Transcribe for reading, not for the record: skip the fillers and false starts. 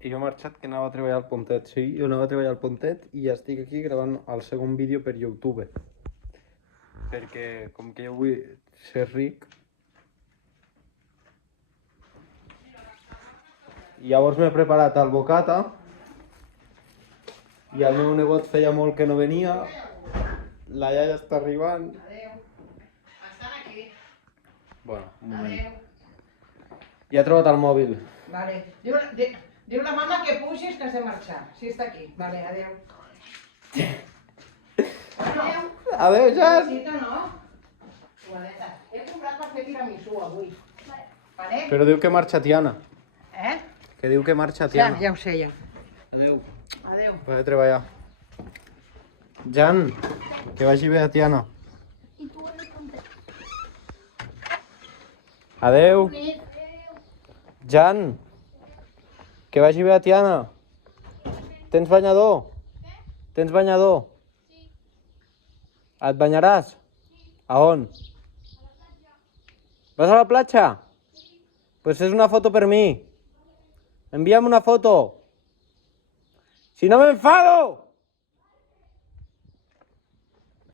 I jo he marxat que anava a treballar al Pontet. Sí, jo anava a treballar al Pontet i ja estic aquí gravant el segon vídeo per YouTube. Perquè com que jo vull ser ric... Llavors m'he preparat el bocata i el meu nebot feia molt que no venia. La iaia està arribant. Adéu. Estan aquí. Bueno, un moment. Adéu. Ja he trobat el mòbil. Vale. Diu la mama que pugis que has de marxar. Sí, està aquí. Vale, adéu. Adéu. Adéu, Jan! Necessita, no? Guadeta. He comprat per fer tiramisú avui. Vale? Però diu que marxa Tiana. Que diu que marxa Tiana. Ja ho sé, ja. Adéu. Adéu. Vaig a treballar. Jan, que vagi bé a Tiana. I tu en el compte. Adéu. Jan, que vagi bé a Tiana. Tens banyador? Tens banyador? Sí. Et banyaràs? A on? Vas a la platja? Pues fes una foto per mi. Envia'm una foto. Si no me enfado!